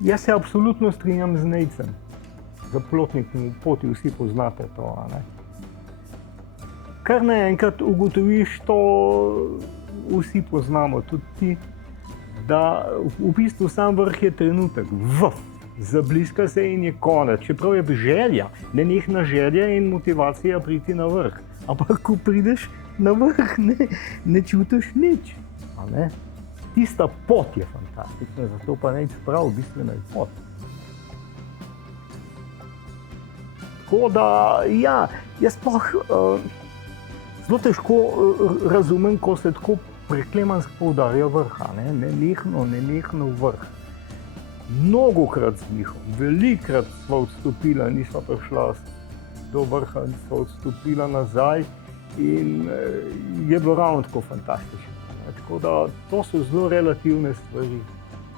Jaz se absolutno strinjam z Nejcem. Za Plotnikovo poti vsi poznate to, a ne. Kar naenkrat ugotoviš, to vsi poznamo, tudi ti, da v bistvu sam vrh je trenutek, zabliska se in je konec. Čeprav je želja, nenehna želja in motivacija priti na vrh. Ampak ko prideš na vrh, ne čutiš nič, a ne. Tista pot je fantastična, zato pa Nejc prav bistvena je pot. Tako da, ja, jaz sploh zelo težko razumem, ko se tako preklemansko poudarja vrha, ne, nenehno vrh. Mnogokrat z njihom, velikokrat sva odstopila, nisva prišla do vrha, sva odstopila nazaj in je bilo ravno tako fantastično. Tako da to so zelo relativne stvari.